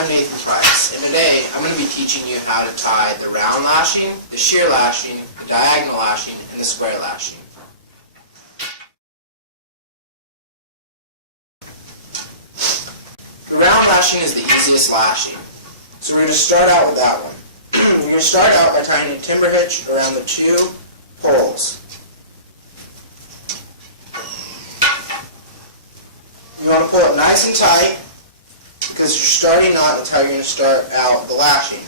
I'm Nathan Price, and today I'm going to be teaching you how to tie the round lashing, the shear lashing, the diagonal lashing, and the square lashing. The round lashing is the easiest lashing, so we're going to start out with that one. We're going to start out by tying a timber hitch around the two poles. You want to pull it nice and tight, because your starting knot is how you're going to start out the lashing.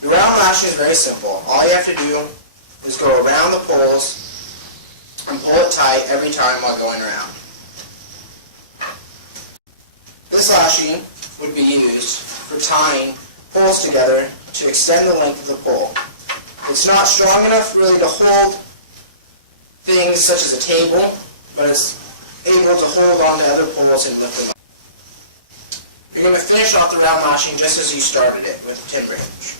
The round lashing is very simple. All you have to do is go around the poles and pull it tight every time while going around. This lashing would be used for tying poles together to extend the length of the pole. It's not strong enough really to hold things such as a table, but it's able to hold on to other poles and lift them up. You're going to finish off the round lashing just as you started it with a timber hitch.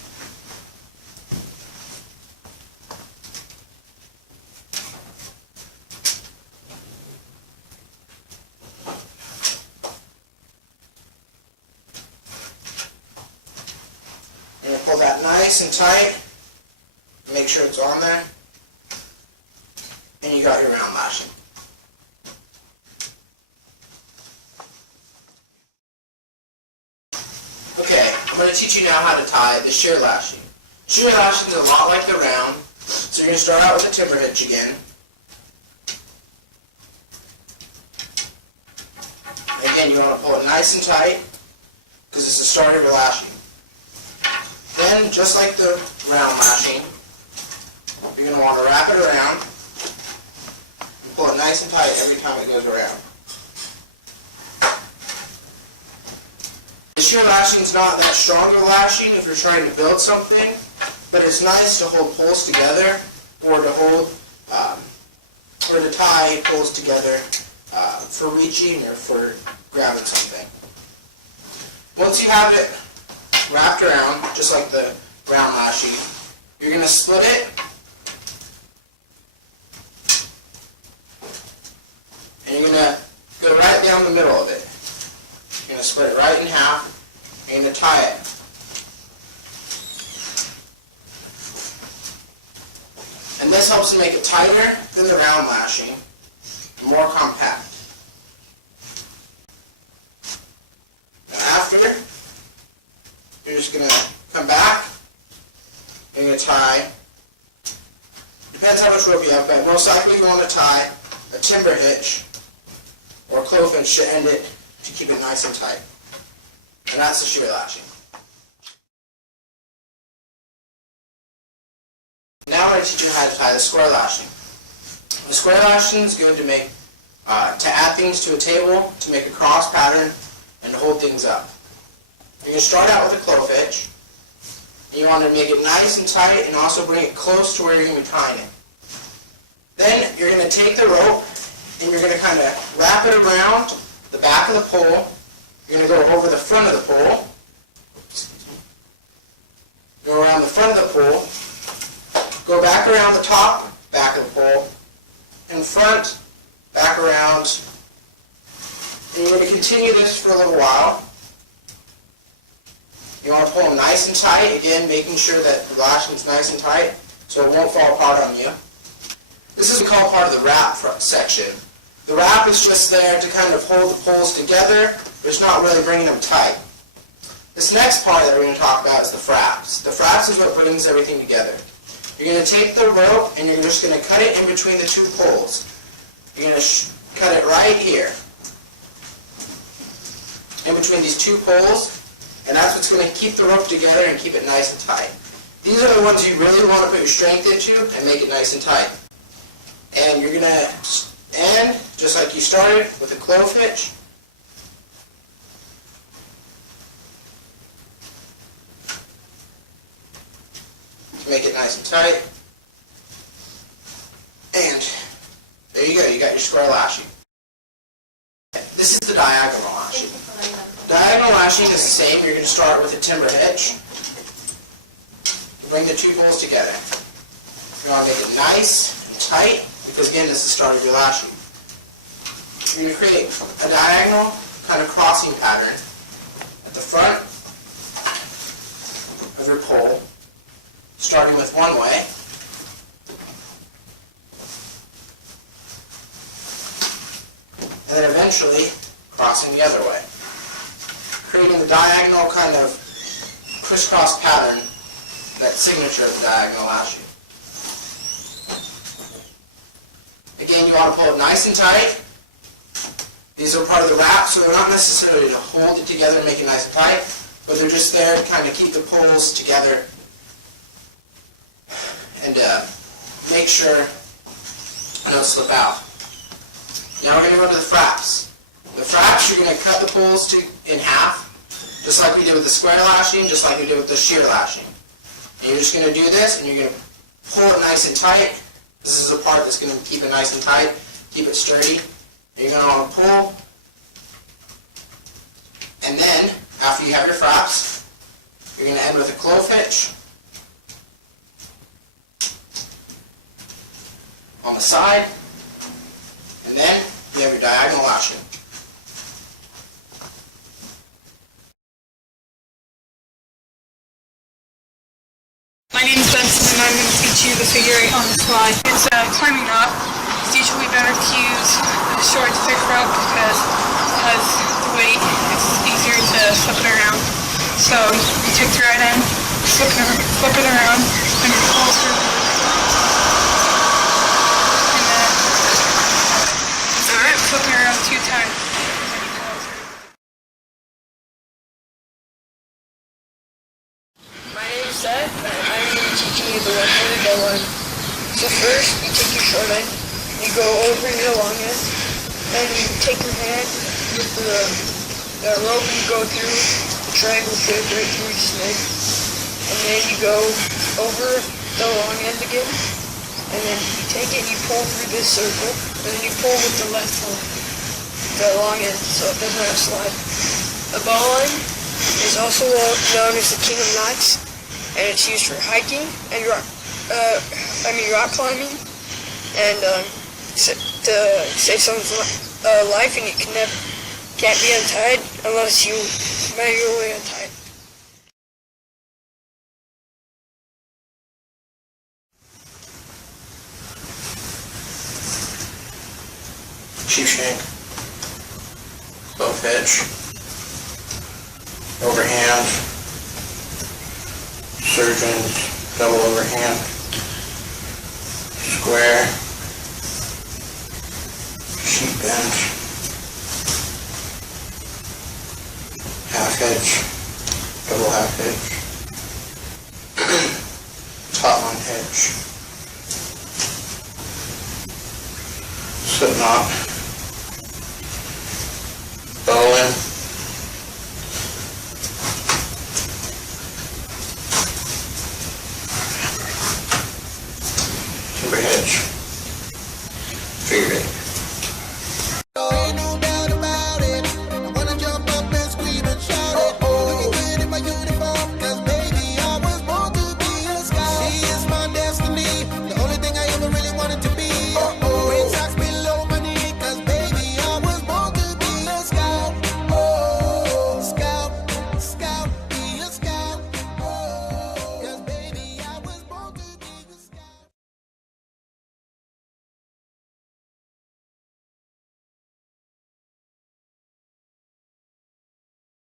You're going to pull that nice and tight, make sure it's on there, and you got your round lashing. Okay, I'm going to teach you now how to tie the shear lashing. Shear lashing is a lot like the round, so you're going to start out with a timber hitch again. And again, you want to pull it nice and tight, because it's the start of your lashing. Then, just like the round lashing, you're going to want to wrap it around and pull it nice and tight every time it goes around. The shear lashing is not that strong of a lashing if you're trying to build something, but it's nice to hold poles together or to hold or to tie poles together for reaching or for grabbing something. Once you have it wrapped around, just like the round lashing, you're going to split it and you're going to go right down the middle of it. You're going to split it right in half, and you're going to tie it. And this helps to make it tighter than the round lashing, and more compact. Now after, you're just going to come back, and you're going to tie, depends how much rope you have, but most likely you want to tie a timber hitch or a clove hitch to end it to keep it nice and tight. And that's the shear lashing. Now I'm going to teach you how to tie the square lashing. The square lashing is good to make, to add things to a table, to make a cross pattern, and to hold things up. You're going to start out with a clove hitch, and you want to make it nice and tight and also bring it close to where you're going to be tying it. Then you're going to take the rope and you're going to kind of wrap it around the back of the pole. You're going to go over the front of the pole, go around the front of the pole, go back around the top, back of the pole, in front, back around, and you're going to continue this for a little while. You want to pull them nice and tight, again making sure that the lashing is nice and tight so it won't fall apart on you. This is called part of the wrap section. The wrap is just there to kind of hold the poles together, but it's not really bringing them tight. This next part that we're going to talk about is the fraps. The fraps is what brings everything together. You're going to take the rope and you're just going to cut it in between the two poles. You're going to cut it right here, in between these two poles, and that's what's going to keep the rope together and keep it nice and tight. These are the ones you really want to put your strength into and make it nice and tight. And you're going to end just like you started with a clove hitch. To make it nice and tight. And there you go, you got your square lashing. This is the diagonal lashing. Diagonal lashing is the same. You're going to start with a timber hitch. Bring the two poles together. You want to make it nice and tight, because again, this is the start of your lashing. You're going to create a diagonal kind of crossing pattern, at the front of your pole, starting with one way, and then eventually crossing the other way, creating the diagonal kind of crisscross pattern, that signature of the diagonal lashing. Again, you want to pull it nice and tight. These are part of the wrap, so they're not necessarily to hold it together and make it nice and tight, but they're just there to kind of keep the poles together and make sure they don't slip out. Now we're going to go to the fraps. The fraps, you're going to cut the poles in half, just like we did with the square lashing, just like we did with the shear lashing. And you're just going to do this, and you're going to pull it nice and tight. This is the part that's going to keep it nice and tight, keep it sturdy. You're going to want to pull, and then, after you have your fraps, you're going to end with a clove hitch on the side, and then you have your diagonal lashing. My name is Benson, and I'm going to teach you the figure 8 on the slide. It's a climbing knot. It's usually better to use a short thick rope because it has the weight. It's easier to flip it around. So you take the right end, flip it around, and you pull through. And then, alright, flip it around 2 times. My name is Seth, and I'm going to be teaching you the one-handed dead line. So first, you take your short end, you go over your long end, then you take your hand with the rope and you go through the triangle shape right through your snake. And then you go over the long end again, and then you take it and you pull through this circle, and then you pull with the left one, the long end, so it doesn't have to slide. The ball line is also known as the king of knots, and it's used for hiking and rock climbing, and to save someone's life, and you can't be untied unless you manually untie it. Sheepshank, clove hitch, overhand, surgeon's double overhand, square, sheep bend, half hitch, double half hitch, top line hitch, slip knot,